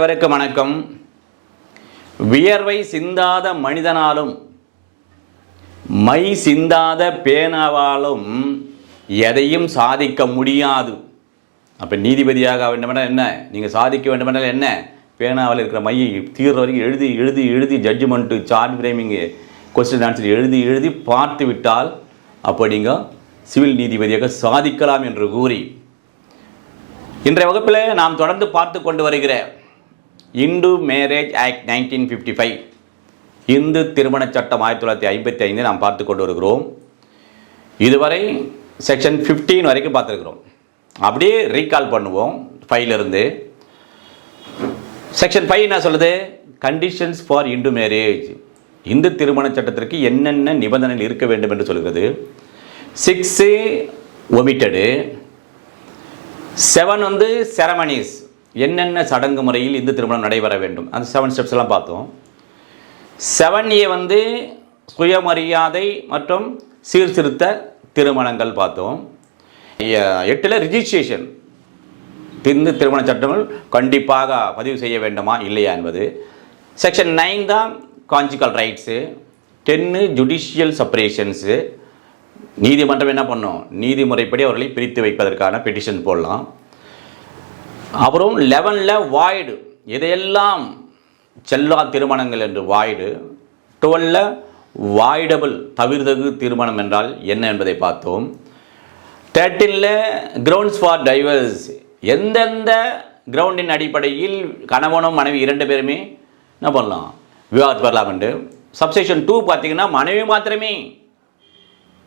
அனைவருக்கும் வணக்கம். வியர்வை சிந்தாத மனிதனாலும் மை சிந்தாத பேனாவாலும் எதையும் சாதிக்க முடியாது. அப்போ நீதிபதியாக வேண்டுமென்றால் என்ன? நீங்கள் சாதிக்க வேண்டுமென்றால் என்ன? பேனாவில் இருக்கிற மையை தீர்ற வரைக்கும் எழுதி எழுதி எழுதி judgment chart framing question answer எழுதி எழுதி பார்த்து விட்டால் அப்போ நீங்கள் சிவில் நீதிபதியாக சாதிக்கலாம் என்று கூறி. இன்றைய வகுப்பில் நாம் தொடர்ந்து பார்த்து கொண்டு வருகிறேன். Hindu marriage act nineteen fifty five Hindu திருமண சட்டம் ஆயிரத்தி தொள்ளாயிரத்தி ஐம்பத்தி ஐந்து நாம் பார்த்து கொண்டு வருகிறோம் இதுவரை செக்ஷன் 15 வரைக்கும் பார்த்துருக்குறோம். அப்படியே ரீகால் பண்ணுவோம் ஃபைலிருந்து செக்ஷன் ஃபைவ் என்ன சொல்லுது? Conditions for Hindu marriage Hindu திருமண சட்டத்திற்கு என்னென்ன நிபந்தனைகள் இருக்க வேண்டும் என்று சொல்கிறது? சிக்ஸு ஒமிட்டடு செவன் வந்து செரமனிஸ் என்னென்ன சடங்கு முறையில் இந்து திருமணம் நடைபெற வேண்டும்? அந்த செவன் ஸ்டெப்ஸ் எல்லாம் பார்த்தோம். செவன் ஏ வந்து சுயமரியாதை மற்றும் சீர்திருத்த திருமணங்கள் பார்த்தோம். எட்டில் ரிஜிஸ்ட்ரேஷன் இந்து திருமண சட்டங்கள் கண்டிப்பாக பதிவு செய்ய வேண்டுமா இல்லையா என்பது. செக்ஷன் நைன் தான் கான்ஜிக்கல் ரைட்ஸு டென்னு ஜுடிஷியல் செப்பரேஷன்ஸு நீதிமன்றம் என்ன பண்ணும்? நீதிமுறைப்படி அவர்களை பிரித்து வைப்பதற்கான பெட்டிஷன் போடலாம். அப்புறம் லெவனில் வாய்டு இதையெல்லாம் செல்லா திருமணங்கள் என்று வாய்டு டுவெல்ல வாய்டபிள் தவிர்த்தகு திருமணம் என்றால் என்ன என்பதை பார்த்தோம். தேர்ட்டீனில் கிரவுண்ட்ஸ் ஃபார் டைவர்ஸ் எந்தெந்த கிரவுண்டின் அடிப்படையில் கணவனும் மனைவி இரண்டு பேருமே என்ன பண்ணலாம்? விவாதத்து பெறலாம் என்று. சப்செக்ஷன் டூ பார்த்தீங்கன்னா மனைவி மாத்திரமே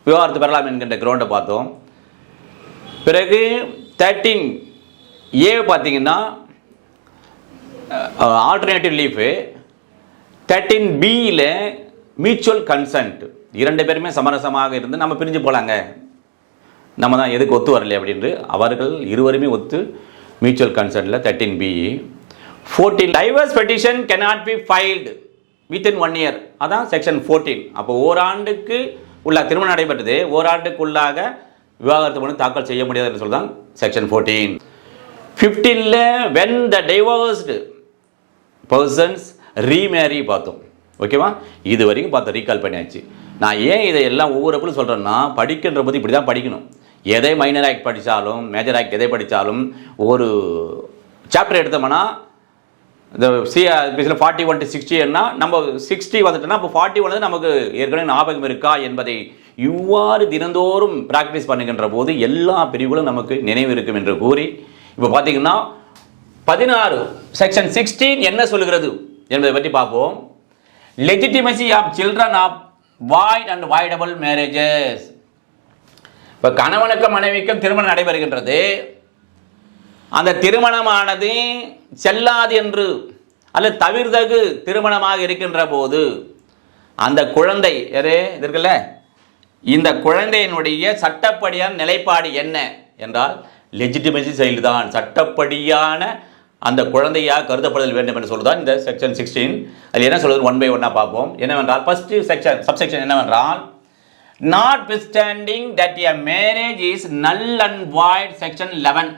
விவாதத்து பெறலாம் என்கின்ற கிரவுண்டை பார்த்தோம். பிறகு தேர்ட்டீன் ஏ பார்த்தீங்கன்னா ஆல்டர்னேட்டிவ் லீஃபு தேர்ட்டின் பியில் மியூச்சுவல் கன்சன்ட் இரண்டு பேருமே சமரசமாக இருந்து நம்ம பிரிஞ்சு போகலாங்க நம்ம தான் எதுக்கு ஒத்து வரலை அப்படின்ட்டு அவர்கள் இருவருமே ஒத்து mutual கன்சர்னில் thirteen B fourteen divorce petition cannot be filed within one year அதான் செக்ஷன் ஃபோர்டீன் அப்போ ஓராண்டுக்கு உள்ள திருமணம் நடைபெற்றது ஓராண்டுக்குள்ளாக விவாகரத்து மனு தாக்கல் செய்ய முடியாதுன்னு சொல்லுதான் section fourteen ஃபிஃப்டீனில் when the divorced persons remarry பார்த்தோம். ஓகேவா இது வரைக்கும் பார்த்தோம் ரீகால் பண்ணியாச்சு. நான் ஏன் இதை எல்லாம் ஒவ்வொரு சொல்கிறேன்னா படிக்கின்ற போது இப்படி தான் படிக்கணும். எதை மைனர் ஆக்ட் படித்தாலும் மேஜர் ஆக்ட் எதை படித்தாலும் ஒரு சாப்டர் எடுத்தோம்னா இந்த சி ஃபார்ட்டி ஒன் டு சிக்ஸ்டின்னா நம்ம சிக்ஸ்டி வந்துட்டோம்னா இப்போ ஃபார்ட்டி ஒன் வந்து நமக்கு ஏற்கனவே ஞாபகம் இருக்கா என்பதை இவ்வாறு தினந்தோறும் ப்ராக்டிஸ் பண்ணுகின்ற போது எல்லா பிரிவுகளும் நமக்கு நினைவு இருக்கும் என்று கூறி இப்போ பார்த்தீங்கன்னா பதினாறு செக்ஷன் சிக்ஸ்டீன் என்ன சொல்லுகிறது என்பதை பற்றி பார்ப்போம். Legitimacy of children of void and voidable marriages இப்போ கணவனுக்கும் மனைவிக்கும் திருமணம் நடைபெறுகின்றது. அந்த திருமணமானது செல்லாது என்று அல்லது தவிர்தகு திருமணமாக இருக்கின்ற போது அந்த குழந்தை எது இது இருக்குல்ல? இந்த குழந்தையினுடைய சட்டப்படியான நிலைப்பாடு என்ன என்றால் லெஜிட்டிமசி செயல்தான். சட்டப்படியான அந்த குழந்தையாக கருதப்படுதல் வேண்டும் என்று சொல்லுதான் இந்த செக்ஷன் சிக்ஸ்டீன் அதில் என்ன சொல்வது ஒன் பை ஒன்னாக பார்ப்போம். என்னவென்றால் ஃபர்ஸ்ட் செக்ஷன் சப்செக்ஷன் என்னவென்றால் notwithstanding that a marriage is null and void section eleven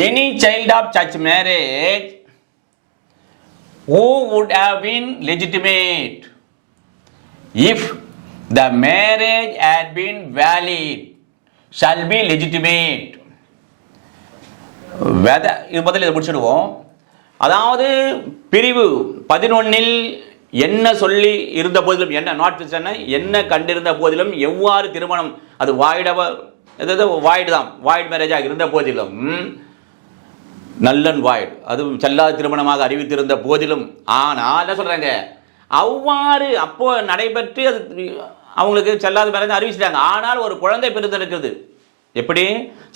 any child of search marriage who would have been legitimate if the marriage had been valid shall be legitimate whether இது முதல்ல இதை முடிச்சுடுவோம். அதாவது பிரிவு பதினொன்னில் என்ன சொல்லி இருந்த போதிலும் என்ன நாட் என்ன கண்டிருந்த போதிலும் எவ்வாறு திருமணம் அது வாய்டவ எதாவது வாய்டு தான் வாய்ட் மேரேஜாக இருந்த போதிலும் நல்லன் வாய்டு அது செல்லாத திருமணமாக அறிவித்திருந்த போதிலும். ஆனால் என்ன சொல்கிறாங்க அவ்வாறு அப்போ நடைபெற்று அது அவங்களுக்கு செல்லாத மேரேஜ் அறிவிச்சிட்டாங்க. ஆனால் ஒரு குழந்தை பிறந்திருக்கிறது. எப்படி?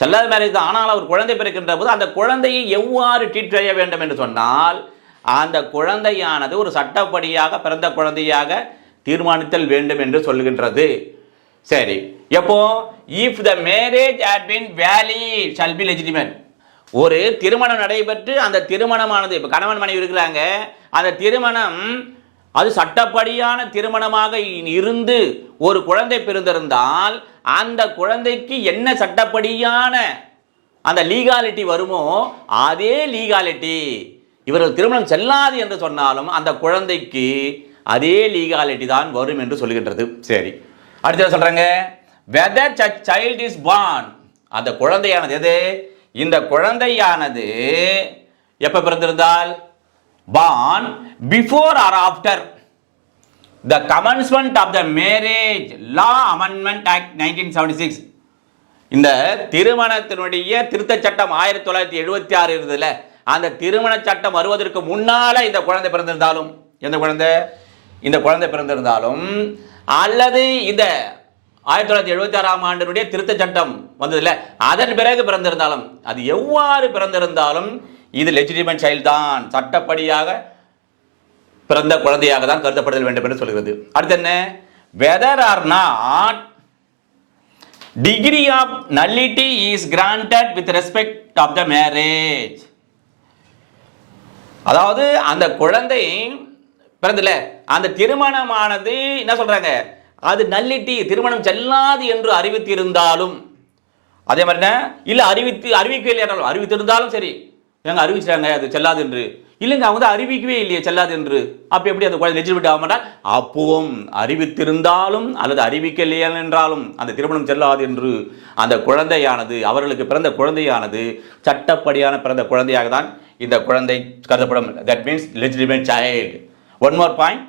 செல்லாத மேரேஜ் தான் ஆனால் ஒரு குழந்தை பிறக்கின்ற போது அந்த குழந்தையை எவ்வாறு ட்ரீட் செய்ய வேண்டும் என்று சொன்னால் அந்த குழந்தையானது ஒரு சட்டப்படியாக பிறந்த குழந்தையாக தீர்மானித்தல் வேண்டும் என்று சொல்லுகின்றது. சரி எப்போ? If the marriage had been valid shall be ஒரு திருமணம் நடைபெற்று அந்த திருமணமானது இப்போ கணவன் மனைவி இருக்கிறாங்க அந்த திருமணம் அது சட்டப்படியான திருமணமாக இருந்து ஒரு குழந்தை பிறந்திருந்தால் அந்த குழந்தைக்கு என்ன சட்டப்படியான அந்த லீகாலிட்டி வருமோ அதே லீகாலிட்டி இவர்கள் திருமணம் செல்லாது என்று சொன்னாலும் அந்த குழந்தைக்கு அதே லீகாலிட்டி தான் வரும் என்று சொல்லுகின்றது சரி. அடுத்து சொல்கிறாங்க வெதர் சைல்ட் இஸ் born. அந்த குழந்தையானது எது? இந்த குழந்தையானது எப்போ பிறந்திருந்தால்? Born before or after the commencement of the marriage law amendment act nineteen seventy six இந்த திருமணத்தினுடைய திருத்தச் சட்டம் ஆயிரத்தி தொள்ளாயிரத்தி எழுபத்தி ஆறு இருந்ததுல அந்த திருமண சட்டம் வருவதற்கு முன்னால இந்த குழந்தை பிறந்திருந்தாலும் எந்த குழந்தை? இந்த குழந்தை பிறந்திருந்தாலும் அல்லது இந்த ஆயிரத்தி தொள்ளாயிரத்தி எழுபத்தி ஆறாம் ஆண்டினுடைய திருத்த சட்டம் வந்ததுல அதன் பிறகு பிறந்திருந்தாலும் அது எவ்வாறு பிறந்திருந்தாலும் இது லெஜிடிமெண்ட் சைல்டு தான். சட்டப்படியாக பிறந்த குழந்தையாக தான் கருதப்படுதல் வேண்டும் என்று சொல்கிறது. அடுத்து என்ன? Whether or not decree of nullity is granted with respect of the marriage அதாவது அந்த குழந்தை பிறந்தல அந்த திருமணமானது என்ன சொல்றாங்க? அது நல்லிட்டி திருமணம் செல்லாது என்று அறிவித்திருந்தாலும். அதே மாதிரி இல்லை அறிவித்து அறிவிக்கவில்லை என்றாலும் அறிவித்திருந்தாலும் சரி. எங்க அறிவிச்சிட்டாங்க அது செல்லாது என்று. இல்லைங்க அவங்க வந்து அறிவிக்கவே இல்லையே செல்லாது என்று. அப்போ எப்படி அந்த குழந்தை லெஜிபிலிட்டி ஆக மாட்டால் அப்பவும் அறிவித்திருந்தாலும் அல்லது அறிவிக்கலையே என்றாலும் அந்த திருமணம் செல்லாது என்று அந்த குழந்தையானது அவர்களுக்கு பிறந்த குழந்தையானது சட்டப்படியான பிறந்த குழந்தையாக தான் இந்த குழந்தை கருதப்படும். That means legitimate child one more point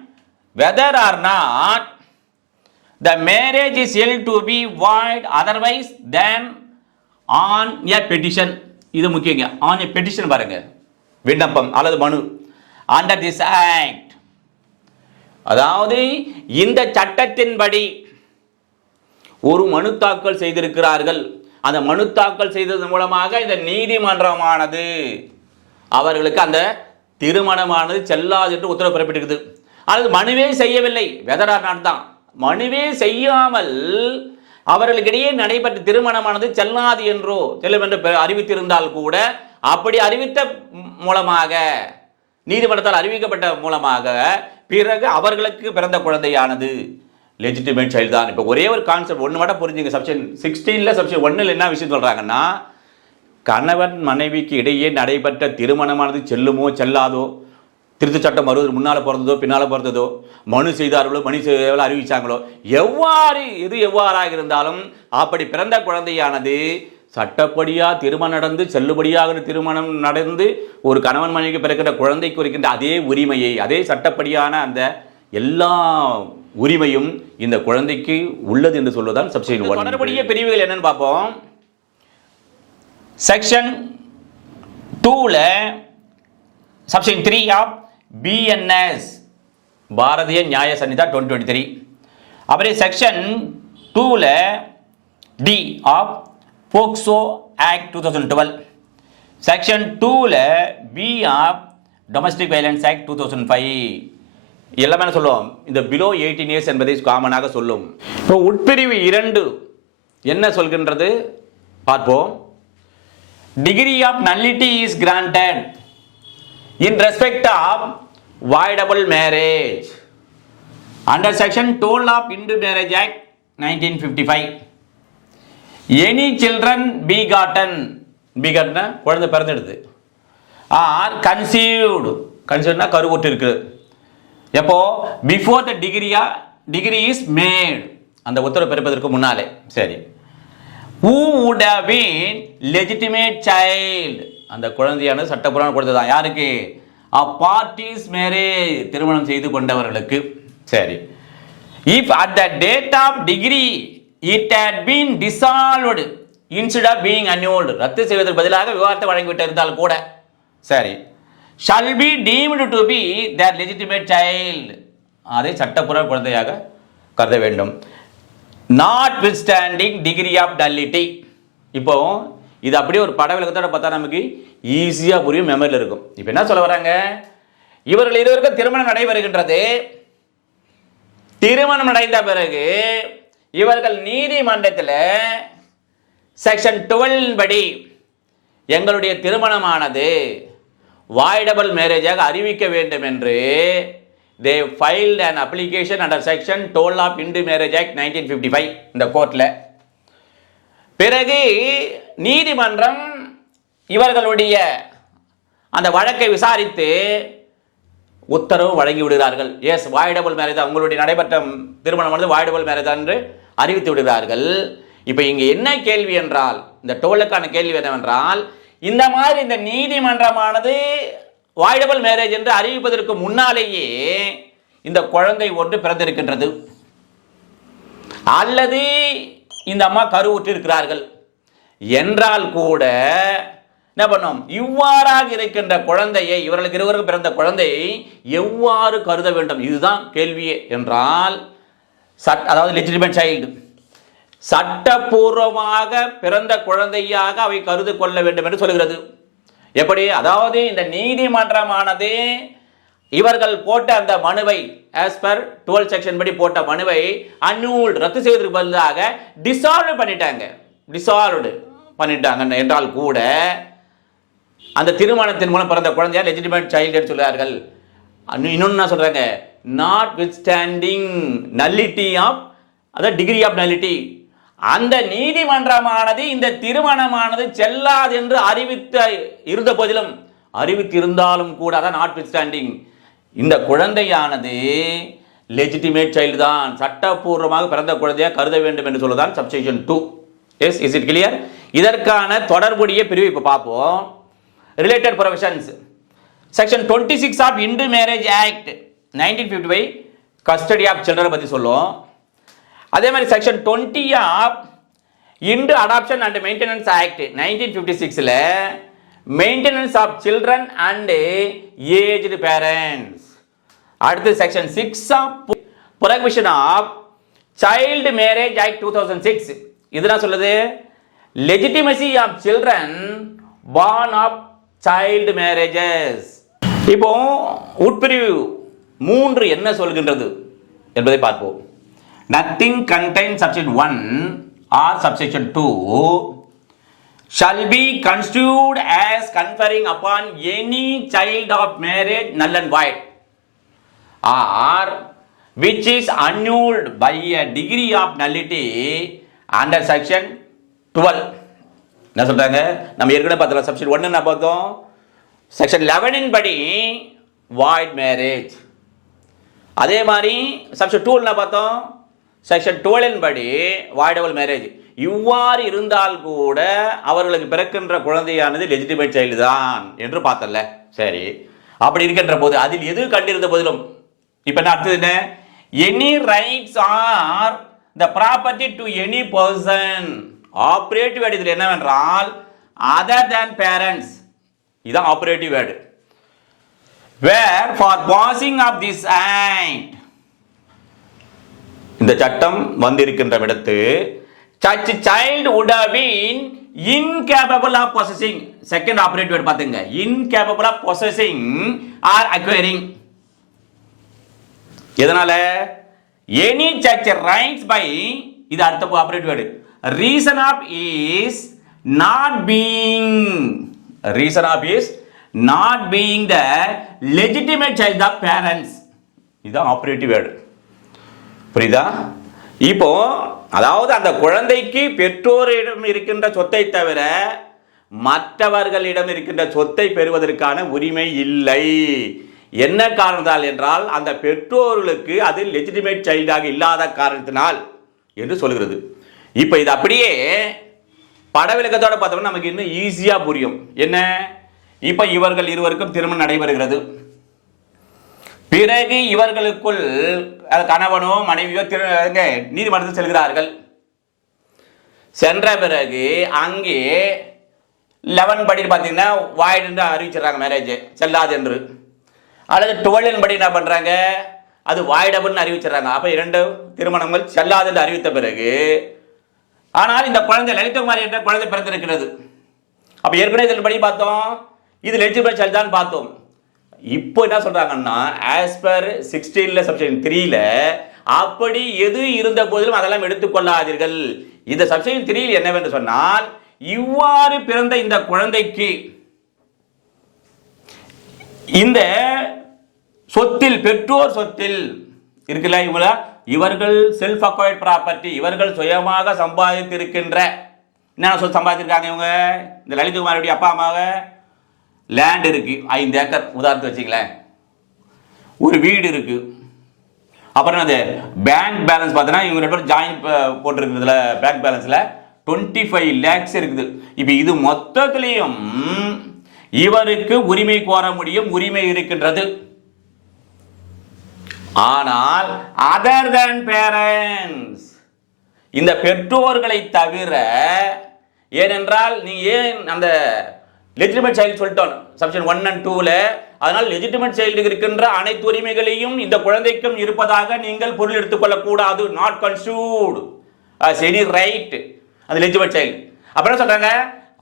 whether or not the marriage is held to be void otherwise than on a petition இது முக்கியங்க. ஆன் எ பெட்டிஷன் பாருங்கள் விண்ணப்பம் அல்லது மனு. அண்டர் திஸ் ஆக்ட் அதாவது இந்த சட்டத்தின்படி ஒரு மனு தாக்கல் செய்திருக்கிறார்கள். அந்த மனு தாக்கல் செய்ததன் மூலமாக இந்த நீதிமன்றமானது அவர்களுக்கு அந்த திருமணமானது செல்லாது என்று உத்தரவு பிறப்பிட்டிருக்குது. அல்லது மனுவே செய்யவில்லை. வெதரார் நாடு தான். மனுவே செய்யாமல் அவர்களுக்கிடையே நடைபெற்ற திருமணமானது செல்லாது என்றோ செல்லும் என்று அறிவித்திருந்தால் கூட அப்படி அறிவித்த மூலமாக நீதிமன்றத்தால் அறிவிக்கப்பட்ட மூலமாக பிறகு அவர்களுக்கு பிறந்த குழந்தையானது. லெஜிட்டிமேட் சைல்டு தான். இப்போ ஒரே ஒரு கான்செப்ட் ஒன்று மட்டும் புரிஞ்சுங்க. சப்ஷன் சிக்ஸ்டீனில் சப்ஷன் ஒன்றில் என்ன விஷயம் சொல்கிறாங்கன்னா கணவன் மனைவிக்கு இடையே நடைபெற்ற திருமணமானது செல்லுமோ செல்லாதோ திருத்த சட்டம் வருவது முன்னால் பிறந்ததோ பின்னால் பிறந்ததோ மனு செய்தார்களோ மனு செய்தார்களோ அறிவித்தாங்களோ எவ்வாறு எது எவ்வாறாக இருந்தாலும் அப்படி பிறந்த குழந்தையானது சட்டப்படியா திருமணம் நடந்து செல்லுபடியாக திருமணம் நடந்து ஒரு கணவன் மனைவிக்கு பிறக்கிற குழந்தைக்கு இருக்கின்ற அதே உரிமையை அதே சட்டப்படியான அந்த எல்லா உரிமையும் இந்த குழந்தைக்கு உள்ளது என்று சொல்வதுதான் சப்சிடி தொடர்புடைய பிரிவுகள் என்னன்னு பார்ப்போம். Section twelve subsection three of BNS Bharatiya Nyaya Sanhita twenty twenty three அப்புறம் செக்ஷன் டூவில் D of POCSO act two thousand twelve section டூவில் B of domestic violence act two thousand five எல்லாமே என்ன சொல்லுவோம் இந்த பிலோ எயிட்டீன் இயர்ஸ் என்பதை காமனாக சொல்லும். இப்போ உட்பிரிவு இரண்டு என்ன சொல்கின்றது? பார்ப்போம். Decree of nullity is granted marriage under section twelve of under section 12 of Hindu Marriage Act 1955 any children begotten begotten குழந்தை பிறந்தெடுது. ஆர் கன்சீவ்டு கன்சீவ்னா கருவுட்டு இருக்குது எப்போ பிஃபோர் த டிகிரியா டிகிரி இஸ் மேட் அந்த உத்தரவு பிறப்பதற்கு முன்னாலே. சரி. Who would have been legitimate child அந்த குழந்தையானது சட்டப்பூர்வமான குழந்தை தான் யாருக்கு? அ பார்ட்டிஸ் மேரே திருமணம் செய்து கொண்டவர்களுக்கு. சரி. If at the date of decree it had been dissolved instead of being annulled ரத்து செய்வதற்கு பதிலாக விவாதத்தை வழங்கிவிட்டு இருந்தால் கூட. சரி. Shall be deemed to be their legitimate child அதை சட்டப்பூர்வ குழந்தையாக கருத வேண்டும். Notwithstanding decree of nullity இப்போ இது அப்படியே ஒரு பட விளக்கத்தோட பார்த்தா நமக்கு ஈஸியாக புரியும் மெமரியில் இருக்கும். இப்போ என்ன சொல்ல வராங்க? இவர்கள் இருவருக்கும் திருமணம் நடைபெறுகின்றது. திருமணம் நடைந்த பிறகு இவர்கள் நீதிமன்றத்தில் செக்ஷன் டுவெல் படி எங்களுடைய திருமணமானது வாய்டபிள் மேரேஜாக அறிவிக்க வேண்டும் என்று they filed an application under section twelve of Hindu marriage act nineteen fifty five இந்த கோர்ட்டில் பிறகு நீதிமன்றம் இவர்களுடைய அந்த வழக்கை விசாரித்து உத்தரவு வழங்கி விடுகிறார்கள் எஸ் வாய்டபுள் மேரேஜ் உங்களுடைய நடைபெற்ற திருமணம் வந்து வாய்டபுள் மேரேஜ் என்று அறிவித்து விடுகிறார்கள். இப்போ இங்கே என்ன கேள்வி என்றால் இந்த டோலுக்கான கேள்வி என்னவென்றால் இந்த மாதிரி இந்த நீதிமன்றமானது வாய்டபுள் மேரேஜ் என்று அறிவிப்பதற்கு முன்னாலேயே இந்த குழந்தை ஒன்று பிறந்திருக்கின்றது. அல்லது இந்த அம்மா கருவுற்றிருக்கிறார்கள். என்றால் கூட என்ன பண்ணோம்? இவ்வாறாக இருக்கின்ற குழந்தையை இவர்களுக்கு இருவருக்கும் பிறந்த குழந்தையை எவ்வாறு கருத வேண்டும்? இதுதான் கேள்வியே என்றால் சட் அதாவது லெஜிட்டிமேட் சைல்டு சட்டபூர்வமாக பிறந்த குழந்தையாக அவை கருது கொள்ள வேண்டும் என்று சொல்கிறது. எப்படி? அதாவது இந்த நீதிமன்றமானது இவர்கள் போட்ட அந்த மனுவை ஆஸ் பர் டுவெல் செக்ஷன் படி போட்ட மனுவை அன்யூல் ரத்து செய்வதற்கு பதிலாக டிசால்வ் பண்ணிட்டாங்க. டிசால்வ்டு பண்ணிட்டாங்க என்றால் கூட அந்த திருமணத்தின் மூலம் பிறந்த குழந்தையா லெஜிடிமேட் சைல்டு சொல்கிறார்கள் அன்னு- இன்னொன்னு என்ன notwithstanding nullity of அதாவது டிகிரி ஆஃப் நல்லிட்டி அந்த நீதிமன்றமானது இந்த திருமணமானது செல்லாது என்று அறிவித்த இருந்த போதிலும் அறிவித்திருந்தாலும் கூட அதான் நாட் வித் ஸ்டாண்டிங் இந்த குழந்தையானது லெஜிட்டிமேட் சைல்டு தான். சட்டபூர்வமாக பிறந்த குழந்தையாக கருத வேண்டும் என்று சொல்லுதான் subsection two yes is it clear இதற்கான தொடர்புடைய பிரிவு இப்போ பார்ப்போம். Related provisions section twenty six of Hindu marriage act nineteen fifty five custody of சில்ட்ரனை பற்றி சொல்லும் அதே மாதிரி section twenty of Hindu adoption and maintenance act nineteen fifty சிக்ஸில் maintenance of children and aged parents அடுத்து section six of provision of child marriage act two thousand six இதுதான் சொல்லுது? Legitimacy of children born of child marriages இப்போ உட்பிரிவு மூன்று என்ன சொல்கின்றது என்பதை பார்ப்போம் nothing contain subsection one or subsection two shall be construed as conferring upon any child of marriage null and void or which is annulled by a decree of nullity under section twelve என்ன சொல்கிறாங்க நம்ம ஏற்கனவே பார்த்தோம் section ஒன்று என்ன பார்த்தோம்? Section லெவனின் படி void marriage அதே மாதிரி செக்ஷன் டூ என்ன பார்த்தோம்? செக்ஷன் டுவெலின் படி வாய்டபுள் மேரேஜ் இவ்வாறு இருந்தால் கூட அவர்களுக்கு பிறக்கின்ற குழந்தையானது லெஜிட்டிமேட் சைல்டு தான் என்று பார்த்தல சரி. அப்படி இருக்கின்ற போது அதில் எது கண்டிருந்த போதிலும்? இப்போ என்ன அடுத்தது என்ன? Any rights or the property to any person operative word இதில் என்னவென்றால் அதர் தேன் பேரண்ட்ஸ் இதுதான் operative word where for passing of this act இந்த சட்டம் வந்திருக்கின்ற இடத்து such child would have been of of second operate word பார்த்துங்க. Incapable of possessing or acquiring எதனால? Any such rights by இது அடுத்த operate word reason of is not being reason of is not being the legitimate child of parents இதுதான் operative word புரியுதா? இப்போ அதாவது அந்த குழந்தைக்கு பெற்றோரிடம் இருக்கின்ற சொத்தை தவிர மற்றவர்களிடம் இருக்கின்ற சொத்தை பெறுவதற்கான உரிமை இல்லை. என்ன காரணத்தால் என்றால் அந்த பெற்றோர்களுக்கு அது லெஜிட்டிமேட் சைல்டாக இல்லாத காரணத்தினால் என்று சொல்கிறது. இப்போ இது அப்படியே படவிலக்கத்தோட பார்த்தோம்னா நமக்கு இன்னும் ஈஸியாக புரியும். என்ன? இப்போ இவர்கள் இருவருக்கும் திருமணம் நடைபெறுகிறது. பிறகு இவர்களுக்குள் கணவனோ மனைவியோ திரு நீதிமன்றத்தில் செல்கிறார்கள். சென்ற பிறகு அங்கே லெவன் படி பார்த்தீங்கன்னா வாய்டு என்று அறிவிச்சிடுறாங்க மேரேஜ் செல்லாது என்று. அல்லது டுவெல்லின் படி என்ன பண்ணுறாங்க அது வாய்டபுள்னு அறிவிச்சிடுறாங்க. அப்போ இரண்டு திருமணங்கள் செல்லாது என்று அறிவித்த பிறகு ஆனால் இந்த குழந்தை லலிதகுமாரி என்ற குழந்தை பிறந்திருக்கிறது. அப்போ ஏற்கனவே இதில் படி பார்த்தோம். இது லெஜிபிள் சைல்டு தான் பார்த்தோம். இப்போ என்ன சொல்றாங்கன்னா ஆஸ் பர் சிக்ஸ்டீன்ல சப்ஷன் த்ரீல அப்படி எது இருந்த போதிலும் அதெல்லாம் எடுத்துக்கொள்ளாதீர்கள். இந்த சப்ஷன் த்ரீல என்னவென்று சொன்னால் இவ்வாறு பிறந்த இந்த குழந்தைக்கு இந்த சொத்தில் பெற்றோர் சொத்தில் இருக்குல்ல இவங்கள இவர்கள் செல்ஃப் அக்வைர்ட் ப்ராப்பர்ட்டி இவர்கள் சுயமாக சம்பாதித்திருக்கின்ற என்ன சொல் சம்பாதிச்சிருக்காங்க இவங்க? இந்த லலிதகுமாரோடைய அப்பா அம்மாவை லேண்ட் இருக்கு ஐந்து ஏக்கர். உதாரணத்து வச்சுங்களேன் ஒரு வீடு இருக்கு. அப்புறம் அது பேங்க் பேலன்ஸ் பார்த்தீங்கன்னா இவங்க ரெண்டு பேரும் ஜாயின் போட்டிருக்கிறதுல பேங்க் பேலன்ஸில் டுவெண்ட்டி ஃபைவ் லேக்ஸ் இருக்குது. இப்போ இது மொத்தத்துலேயும் இவருக்கு உரிமை கோர முடியும் உரிமை இருக்கின்றது. ஆனால் அதர் தன் பேரண்ட்ஸ் இந்த பெற்றோர்களை தவிர ஏனென்றால் நீ ஏன் அந்த லெஜிட்டிமேட் சைல்டு சொல்லிட்டோம் சப்ஷன் ஒன் அண்ட் டூவில் அதனால் லெஜிட்டிமேட் சைல்டு இருக்கின்ற அனைத்து உரிமைகளையும் இந்த குழந்தைக்கும் இருப்பதாக நீங்கள் பொருள் எடுத்துக்கொள்ளக்கூடாது நாட் கன்சூட் சரி ரைட் அது லெஜிட்டிமேட் சைல்டு அப்புறம் சொல்கிறாங்க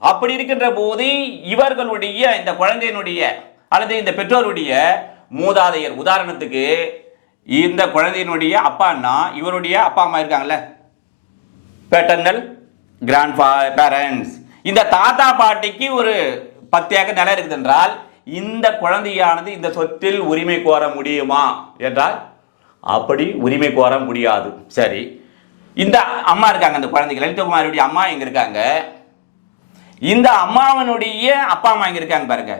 அப்படி இருக்கின்ற போது இவர்களுடைய இந்த குழந்தையினுடைய அல்லது இந்த பெற்றோருடைய மூதாதையர் உதாரணத்துக்கு இந்த குழந்தையினுடைய அப்பான்னா இவருடைய அப்பா அம்மா இருக்காங்கல்ல? பேட்டர்னல் கிராண்ட் பேரண்ட்ஸ் இந்த தாத்தா பாட்டிக்கு ஒரு பத்து ஏக்கர் நிலம் இருக்குது என்றால் இந்த குழந்தையானது இந்த சொத்தில் உரிமை கோர முடியுமா என்றால் அப்படி உரிமை கோர முடியாது. சரி. இந்த அம்மா இருக்காங்க அந்த குழந்தைக்கு. லலிதகுமாரியுடைய அம்மா இங்க இருக்காங்க? இந்த அம்மாவனுடைய அப்பா அம்மா இங்க இருக்காங்க பாருங்க.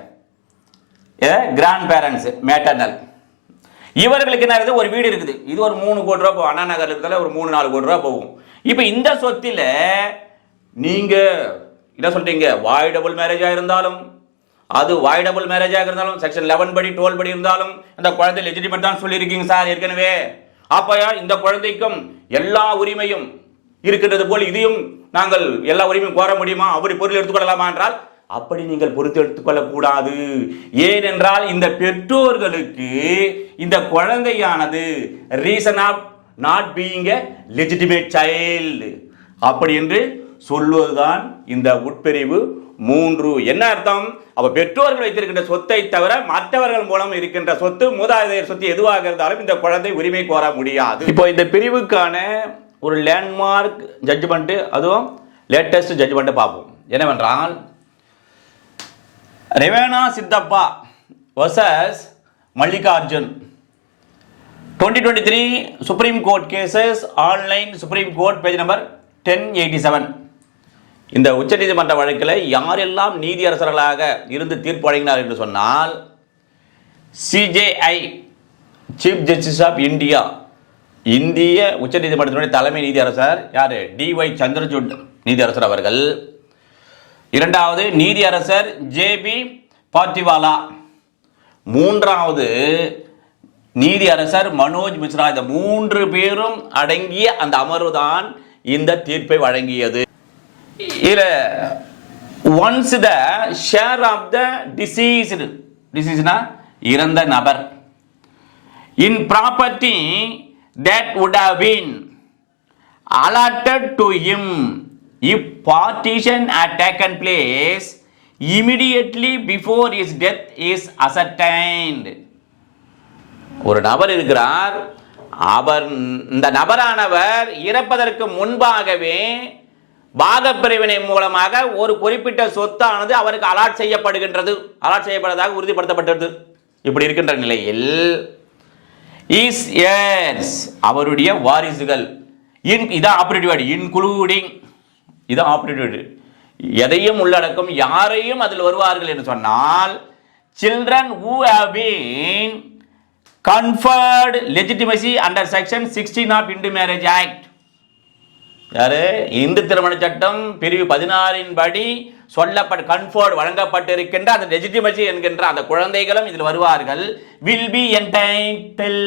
கிராண்ட் பேரண்ட்ஸ் மேட்டர்னல் இவர்களுக்கு என்ன இருக்குது? ஒரு வீடு இருக்குது. இது ஒரு மூணு கோடி ரூபா போகும். அண்ணா நகர் இருக்கிறதுல ஒரு மூணு நாலு கோடி ரூபா போகும். இப்போ இந்த சொத்தில் நீங்கள் என்ன சொல்கிறீங்க வாய்டபுள் மேரேஜாக இருந்தாலும் அது வாய்டபுள் மேரேஜாக இருந்தாலும் செக்ஷன் லெவன் படி டுவெல் படி இருந்தாலும் அந்த குழந்தை லெஜிட்டிமேட் தான் சொல்லியிருக்கீங்க சார் ஏற்கனவே. அப்ப இந்த குழந்தைக்கும் எல்லா உரிமையும் இருக்கின்றது போல் இதையும் நாங்கள் எல்லா உரிமையும் கோர முடியுமா? அப்படி பொருள் எடுத்துக்கொள்ளலாமா என்றால் அப்படி நீங்கள் பொறுத்து எடுத்துக்கொள்ளக் ஏனென்றால் இந்த பெற்றோர்களுக்கு இந்த குழந்தையானது reason of not being a legitimate child அப்படி என்று சொல்வதுதான் இந்த உட்பிரிவு மூன்று. என்ன அர்த்தம்? அப்ப பெற்றோர்கள் வைத்திருக்கின்ற சொத்தை தவிர மற்றவர்கள் மூலம் இருக்கின்ற சொத்து மூதாதையர் சொத்து எதுவாக இருந்தாலும் இந்த குழந்தை உரிமை கோர முடியாது. இப்போ இந்த பிரிவுக்கான ஒரு லேண்ட்மார்க் ஜட்ஜ்மெண்ட் அதுவும் லேட்டஸ்ட் ஜட்ஜ்மெண்ட் பார்ப்போம். என்னவென்றால் Revanasiddappa versus Mallikarjun. Twenty twenty three Supreme Court cases online Supreme Court page number ten eighty seven இந்த உச்சநீதிமன்ற வழக்கில் யாரெல்லாம் நீதியரசர்களாக இருந்து தீர்ப்பு வழங்கினார் என்று சொன்னால் CJI chief justice of India இந்திய உச்சநீதிமன்றத்தினுடைய தலைமை நீதியரசர் யார்? டிஒய் சந்திரசூட் நீதியரசர் அவர்கள். இரண்டாவது நீதியரசர் ஜேபி பாட்டிவாலா. மூன்றாவது நீதியரசர் மனோஜ் மிஸ்ரா. இந்த மூன்று பேரும் அடங்கிய அந்த அமர்வு தான் இந்த தீர்ப்பை வழங்கியது. இதில் once the share of the deceased டிசீஸ்னா இறந்த நபர். In property that would have been allotted to him if partition had taken place immediately before his death is ascertained. ஒரு நபர் இருக்கிறார். அவர் இந்த நபரானவர் இறப்பதற்கு முன்பாகவே பாகப்பிரிவினை மூலமாக ஒரு குறிப்பிட்ட சொத்தானது அவருக்கு அலாட் செய்யப்படுகின்றது. அலாட் செய்யப்பட்டதாக உறுதிப்படுத்தப்பட்டது. இப்படி இருக்கின்ற நிலையில் இஸ் எஸ் அவருடைய வாரிசுகள் இன் இதான் ஆப்ரேட்டிவ் இன்க்ளூடிங் இதுதான் ஆப்ரேட்டிவ் எதையும் உள்ளடக்கும் யாரையும் அதில் வருவார்கள் என்று சொன்னால் children who have been conferred legitimacy under section sixteen of Hindu marriage act யாரு? இந்து திருமண சட்டம் பிரிவு பதினாறின் படி சொல்லப்பட்ட கன்ஃபர்ட் வழங்கப்பட்டிருக்கின்ற அந்த லெஜிட்டிமசி என்கின்ற அந்த குழந்தைகளும் இதில் வருவார்கள். வில் பி என்டைட்டில்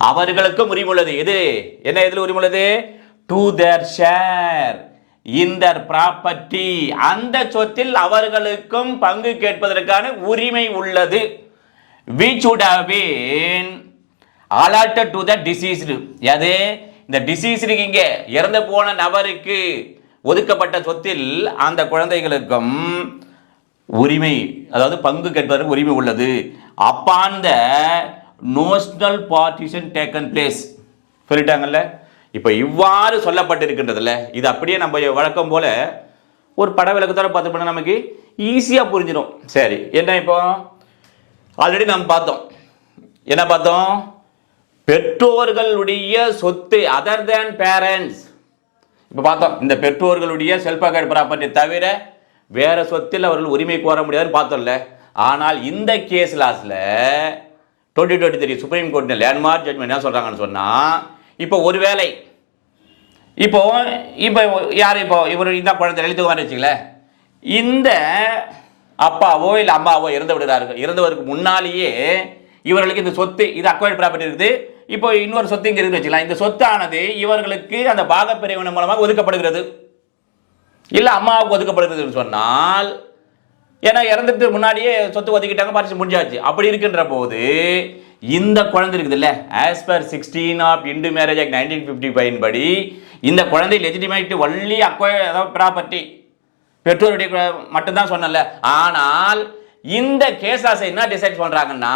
அவர்களுக்கும் உரிமை உள்ளது. எது? என்ன இதில் உரிமை உள்ளது? டு தேர் ஷேர் இந்த ப்ராப்பர்ட்டி அந்த சொத்தில் அவர்களுக்கும் பங்கு கேட்பதற்கான உரிமை உள்ளது. Which would have been allotted to the deceased எது இந்த டிசீஸ்டுக்கு இங்கே இறந்து போன நபருக்கு ஒதுக்கப்பட்ட சொத்தில் அந்த குழந்தைகளுக்கும் உரிமை அதாவது பங்கு கேட்பதற்கு உரிமை உள்ளது. Upon the notional partition taken place சொல்லிட்டாங்கல்ல? இப்போ இவ்வாறு சொல்லப்பட்டிருக்கின்றதுல இது அப்படியே நம்ம வழக்கம் போல ஒரு பட விளக்கத்தோட பார்த்தோம்னா நமக்கு ஈஸியாக புரிஞ்சிடும். சரி என்ன இப்போ? ஆல்ரெடி நம்ம பார்த்தோம். என்ன பார்த்தோம்? பெற்றோர்களுடைய சொத்து அதர் தேன் பேரண்ட்ஸ் இப்போ பார்த்தோம் இந்த பெற்றோர்களுடைய செல்ஃப் அகைட் ப்ராப்பர்ட்டி தவிர வேற சொத்தில் அவர்கள் உரிமை கோர முடியாதுன்னு பார்த்தோம்ல. ஆனால் இந்த கேஸ் லாஸில் டுவெண்ட்டி டுவெண்ட்டி த்ரீ சுப்ரீம் கோர்ட்டில் லேண்ட்மார்க் ஜட்மெண்ட் என்ன சொல்கிறாங்கன்னு சொன்னால் இப்போ ஒருவேளை இப்போ இப்போ யார் இப்போ? இவர் இந்த குழந்தை எழுத்துக்குமார் வச்சுங்களேன் இந்த அப்பாவோ இல்லை அம்மாவோ இறந்து விடுறாரு இறந்தவருக்கு முன்னாலேயே இவர்களுக்கு இந்த சொத்து இது அக்வயர்ட் ப்ராப்பர்ட்டி இருக்குது. இப்போ இன்னொரு சொத்து இங்கே இருக்குன்னு வச்சுக்கலாம் இந்த சொத்தானது இவர்களுக்கு அந்த பாகப்பிரிவினை மூலமாக ஒதுக்கப்படுகிறது. இல்லை அம்மாவுக்கு ஒதுக்கப்படுகிறதுன்னு சொன்னால் ஏன்னா இறந்துட்டு முன்னாடியே சொத்து ஒதுக்கிட்டாங்க பரிசு முடிஞ்சாச்சு. அப்படி இருக்கின்ற போது இந்த குழந்தை இருக்குதுல்ல as per sixteen of Hindu marriage act nineteen fifty five படி இந்த குழந்தை லெஜிட்டிமேட் ஒன்லி அக்வயர் அதாவது ப்ராப்பர்ட்டி பெற்றோருடைய மட்டும்தான் சொன்னல ஆனால் இந்த கேசாஸை என்ன டிசைட் பண்ணுறாங்கன்னா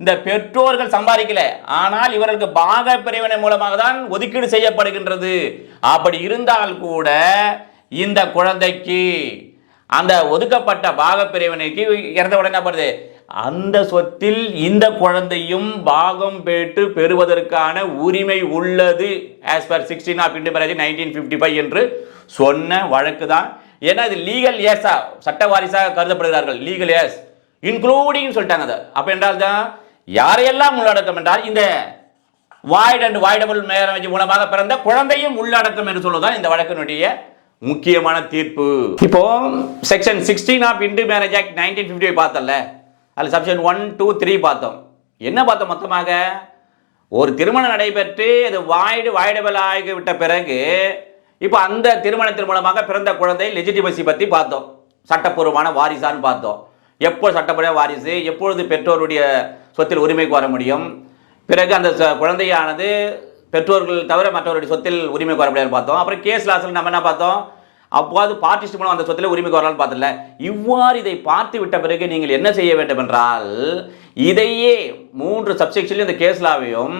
இந்த பெற்றோர்கள் சம்பாதிக்கல. ஆனால் இவர்களுக்கு பாக பிரிவினை மூலமாக தான் ஒதுக்கீடு செய்யப்படுகின்றது. அப்படி இருந்தால் கூட இந்த குழந்தைக்கு அந்த ஒதுக்கப்பட்ட பாக பிரிவினைக்கு இறந்த உடனே என்ன பண்ணுது? அந்த சொத்தில் இந்த குழந்தையும் பாகம் பெற்று பெறுவதற்கான உரிமை உள்ளது. As per sixteen of Hindu marriage nineteen fifty five என்று சொன்ன வழக்கு தான். ஏன்னா இது லீகல் ஏஸா சட்ட வாரிசாக கருதப்படுகிறார்கள். லீகல் ஏஸ் இன்க்ளூடிங் சொல்லிட்டாங்க அதை. அப்போ என்றால் தான் யாரையெல்லாம் உள்ளடக்கம் என்றால் இந்த வாய்ட் அண்ட் வாய்டபிள் மேரேஜ் மூலமாக பிறந்த குழந்தையும் உள்ளடக்கம் என்று சொல்வதுதான் இந்த வழக்கினுடைய முக்கியமான தீர்ப்பு. இப்போ section sixteen of Hindu marriage act nineteen fifty பார்த்தல அதில் சப்ஷன் ஒன் டூ த்ரீ பார்த்தோம். என்ன பார்த்தோம் மொத்தமாக? ஒரு திருமணம் நடைபெற்று அது வாய்டு வாய்டபிள் ஆகிவிட்ட பிறகு இப்போ அந்த திருமணத்தின் மூலமாக பிறந்த குழந்தை லெஜிட்டிமசி பற்றி பார்த்தோம். சட்டப்பூர்வமான வாரிசான்னு பார்த்தோம். எப்போ சட்டப்பட வாரிசு எப்பொழுது பெற்றோருடைய சொத்தில் உரிமைக்கு வர முடியும்? பிறகு அந்த ச- குழந்தையானது பெற்றோர்கள் தவிர மற்றவருடைய சொத்தில் உரிமைக்கு வர முடியாதுன்னு பார்த்தோம். அப்புறம் கேஸ் லாஸில் நம்ம என்ன பார்த்தோம்? அப்போது பார்ட்டிஸ்ட் மூலம் அந்த சொத்தில் உரிமைக்கு வரலாம்னு பார்த்தல. இவ்வாறு இதை பார்த்து விட்ட பிறகு நீங்கள் என்ன செய்ய வேண்டும் என்றால் இதையே மூன்று சப்செக்ஷன்லையும் இந்த கேஸ்லாவையும்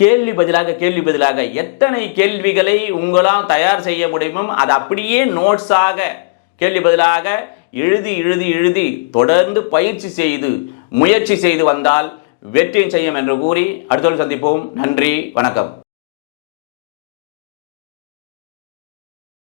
கேள்வி பதிலாக கேள்வி பதிலாக எத்தனை கேள்விகளை உங்களால் தயார் செய்ய முடியுமோ அதை அப்படியே நோட்ஸாக கேள்வி பதிலாக எழுதி எழுதி எழுதி தொடர்ந்து பயிற்சி செய்து முயற்சி செய்து வந்தால் வெற்றி செய்யும் என்று கூறி அடுத்தோடு சந்திப்போம். நன்றி வணக்கம்.